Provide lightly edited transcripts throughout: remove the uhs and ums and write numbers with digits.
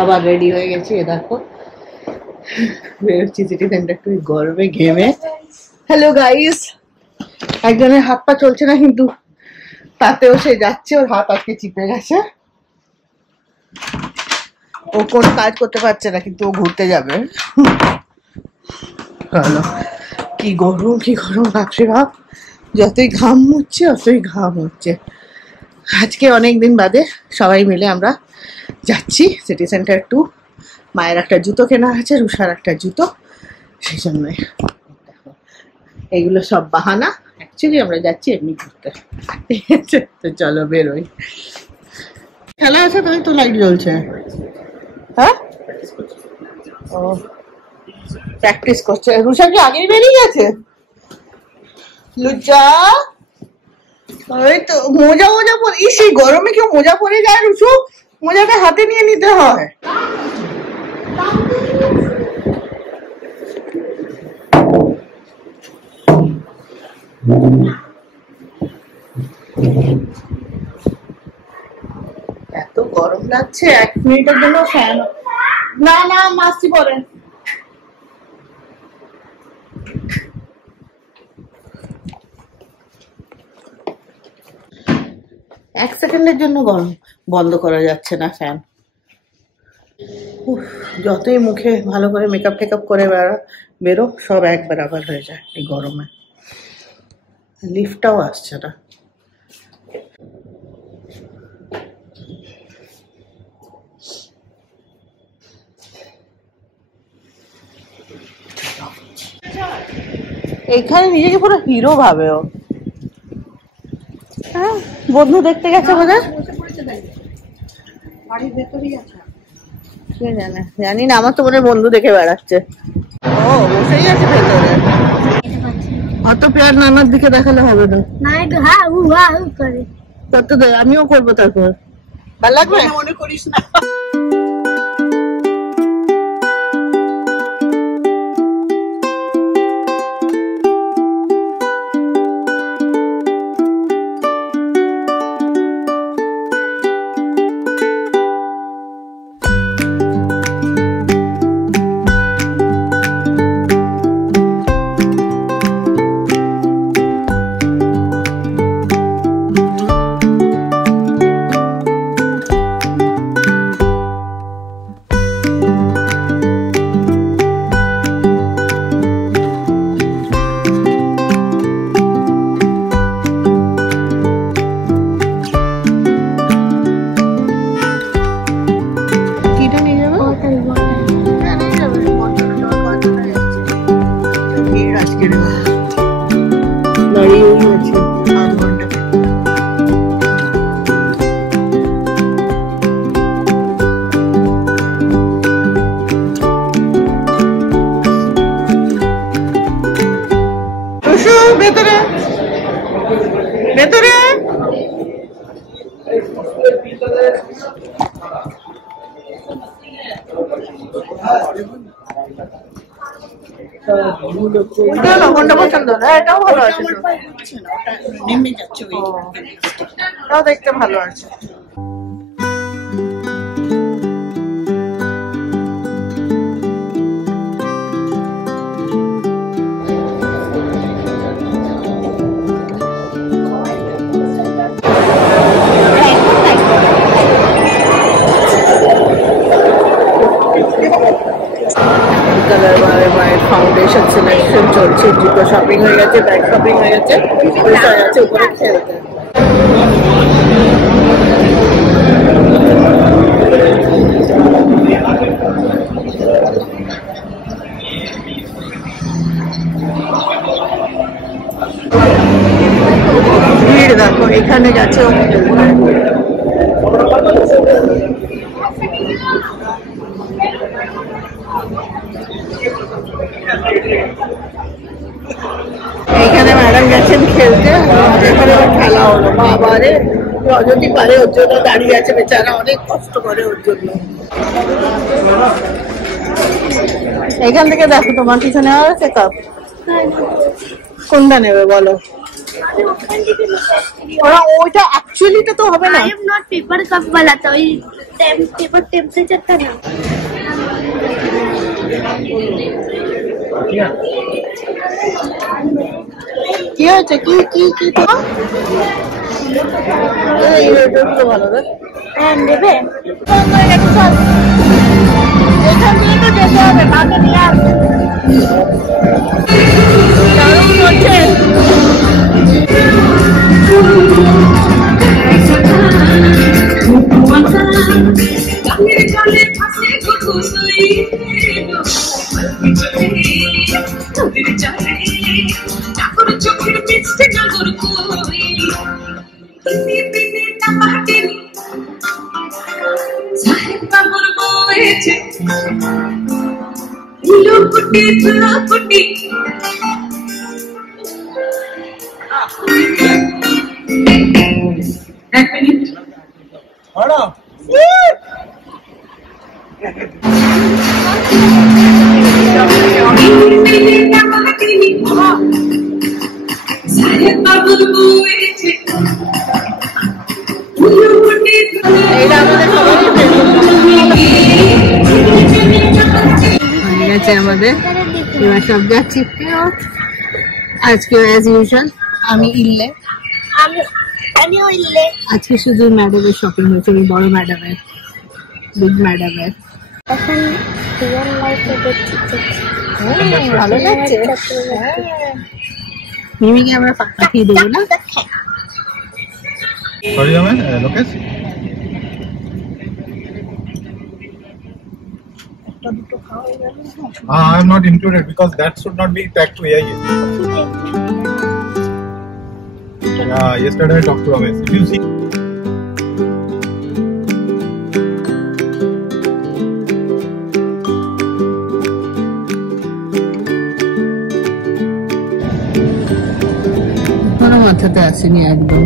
আবার রেডি হয়ে গেছি, দেখো বেরোচ্ছি সিটি সেন্টার টু গরমে ঘেমে। হ্যালো গাইস, একজনের হাত পা চলছে না কিন্তু তাতেও সে যাচ্ছে, ওর হাত আজকে চিপে গেছে, ও কোনো কাজ করতে পারছে না কিন্তু ও ঘুরতে যাবে। হ্যালো, কি গরম বাপরে বাপ, যতই ঘাম হচ্ছে অতই ঘাম হচ্ছে। আজকে অনেকদিন বাদে সবাই মিলে আমরা যাচ্ছি সিটি সেন্টার টু। মায়ের একটা জুতো কেনা আছে, রুষার একটা জুতো, সেই জন্যই। এগুলো সব বাহানা, অ্যাকচুয়ালি আমরা যাচ্ছি এমনি ঘুরতে। ঠিক আছে, তো চলো বেরোই। খেলা আছে তাই তো লাইট জ্বলছে। হ্যাঁ, ও প্র্যাকটিস করছে। রুষা কি আগেই বেরিয়ে গেছে? লুচা ওই তো মোজা পরে, ইস এই গরমে কেউ মোজা পরে যায় রুসু? মোজাটা হাতে নিয়ে নিতে হয়। এত গরম লাগছে, 1 মিনিটের জন্য ফ্যান না মাসি পরে। 1 সেকেন্ডের জন্য গরম বন্ধ করা যাচ্ছে না ফ্যান। যতই মুখে ভালো করে মেকআপ টেকআপ করে বেরো, সব একবার আবার হয়ে যায় এই গরমে। লিফটটাও আসছে না। এইখানে নিজেকে পুরো হিরো ভাবে ও। হ্যাঁ, বন্ধু দেখতে গেছে বোধহয়, বাড়ির ভেতরেই আছে। কে জানে, জানি না, আমার তো মনে বন্ধু দেখে বেড়াচ্ছে। ও বসেই আছে ভেতরে। অত পেয়ার নানার দিকে দেখালে হবে না, কত দে, আমিও করবো তারপর। ভালো লাগবে, মনে করিস না। ভেতরে ভেতরে কোনটা পছন্দ? এটাও ভালো আছে, নেমে যাচ্ছে, ওটাও দেখতে ভালো আছে। মায়ের ফাউন্ডেশন সিলেকশন চলছে, জুতো শপিং হয়ে গেছে, ব্যাগ শপিং হয়ে গেছে, আছে উপরে খেলতে। ভিড় দেখো, এখানে গেছে ও খেলতে। এইখানে ম্যাডাম গেছেন খেলতে, এখানে খেলা হলো। বাবারে, অযথি পারে ওর জন্য দাঁড়িয়ে আছে, বেচারা অনেক কষ্ট করে ওর জন্য। এখান থেকে দেখো তোমার পিছনে আছে কাপ, কোনটা নেবে বলো? ওরা ওইটা অ্যাকচুয়ালিটা তো হবে না। I am not paper cup वाला तो ये paper temperature था ना। কি হয়েছে? কি কি কি তো ভালো রে। হ্যাঁ নেবে। এখান দিয়ে তো যেতে হবে, মাকে নিয়ে আসবে। দারুণ হচ্ছে। আমাদের এবার সব যাচ্ছি। আজকে অ্যাজ ইউজুয়াল আমি ইল্লে, আমিও ইল্লে। আজকে শুধু ম্যাডামের শপিং হয়েছে, বড় ম্যাডামের, বিগ ম্যাডামের। এখন রিয়েল লাইফে দেখছি ভালো লাগছে। মিমিকে আমরা পাঠিয়ে দেবো না? I'm not included because that should not be tagged to AIA. Yeah, yesterday I talked to Ames. If you see. কোনো মাথাতে আসেনি একদম।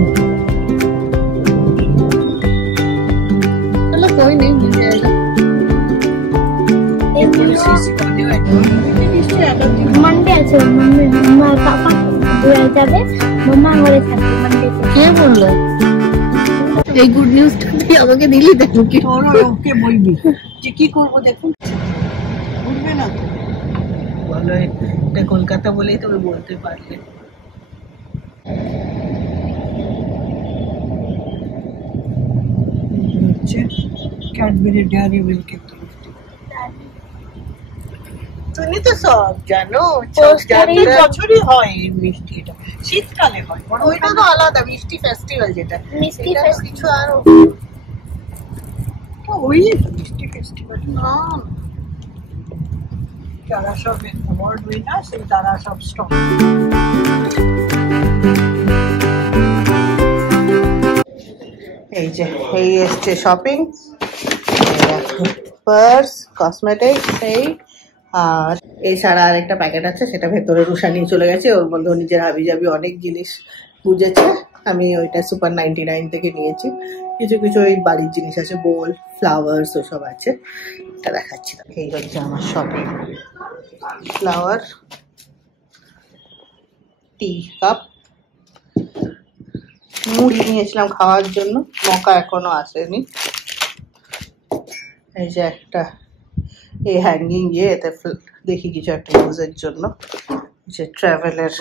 চলো कोई नहीं, मिल जाएगा। मंडे আছে, मंडे আমার পাপা ঘুরে যাবে, মামা ঘরে থাকবে मंडे। কে বললো এই গুড নিউজটা? তুই আমাকে দিলি দেখো কি ওকে বলবি যে কি করবো। দেখুন উঠবে না তো, বলো এটা কলকাতা বলেই তুমি বলতে পারলে। ক্যাডবেরি ডেয়ারি মিল্ক, তুমি তো সব জানো। বছরই হয় মিষ্টি, এটা শীতকালে হয়, ওইটা তো আলাদা মিষ্টি ফেস্টিভ্যাল, যেটা মিষ্টি কিছু আরো ওই মিষ্টি ফেস্টিভ্যাল না, যারা সব অ্যাওয়ার্ড উইনার সেই তারা সব স্টক। এই যে এই এসছে শপিং, পার্স, কসমেটিক্স, এই আর এই ছাড়া আর একটা প্যাকেট আছে, সেটা ভেতরে রুষা নিয়ে চলে গেছে। ওর মধ্যে নিজের হাবি জাবি অনেক জিনিস বুঝেছে। আমি ওইটা সুপার 99 থেকে নিয়েছি। কিছু কিছু ওই বাড়ির জিনিস আছে, বোল, ফ্লাওয়ার্স ওসব আছে, এটা দেখাচ্ছি। এই হচ্ছে আমার শপিং। ফ্লাওয়ার, টি কাপ, মুড়ি নিয়েছিলাম খাওয়ার জন্য, মকা এখনো আসেনি। এই যে একটা এই হ্যাঙ্গিং এতে দেখি কিছু একটা ইউজের জন্য, যে ট্রাভেলের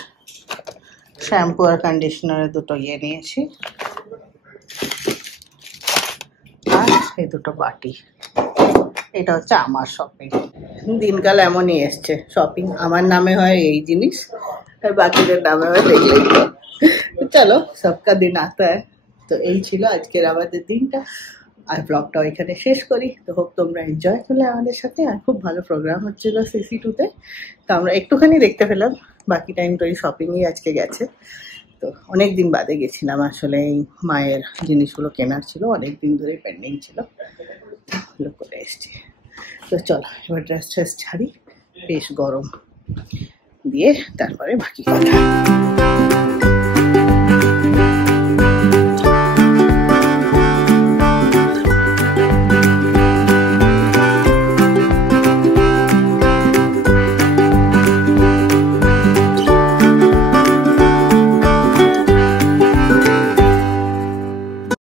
শ্যাম্পু আর কন্ডিশনারের দুটো নিয়েছি, আর এই দুটো বাটি। এটা হচ্ছে আমার শপিং। দিনকাল এমনই এসছে, শপিং আমার নামে হয় এই জিনিস, আর বাকিদের নামে হয় দেখলে। চলো সবকা দিন আতা হয়। তো এই ছিল আজকের আমাদের দিনটা, আর ব্লগটাও এখানে শেষ করি। তো হোপ তোমরা এনজয় করলে আমাদের সাথে। আর খুব ভালো প্রোগ্রাম হচ্ছিল CC2-তে, তো আমরা একটুখানি দেখতে পেলাম, বাকি টাইম তো এই শপিংই আজকে গেছে। তো অনেক দিন বাদে গেছিলাম, আসলে এই মায়ের জিনিসগুলো কেনার ছিল, অনেক দিন ধরে পেন্ডিং ছিল, ভালো করে এসছি। তো চলো এবার ড্রেস ছাড়ি, বেশ গরম, দিয়ে তারপরে বাকি কথা।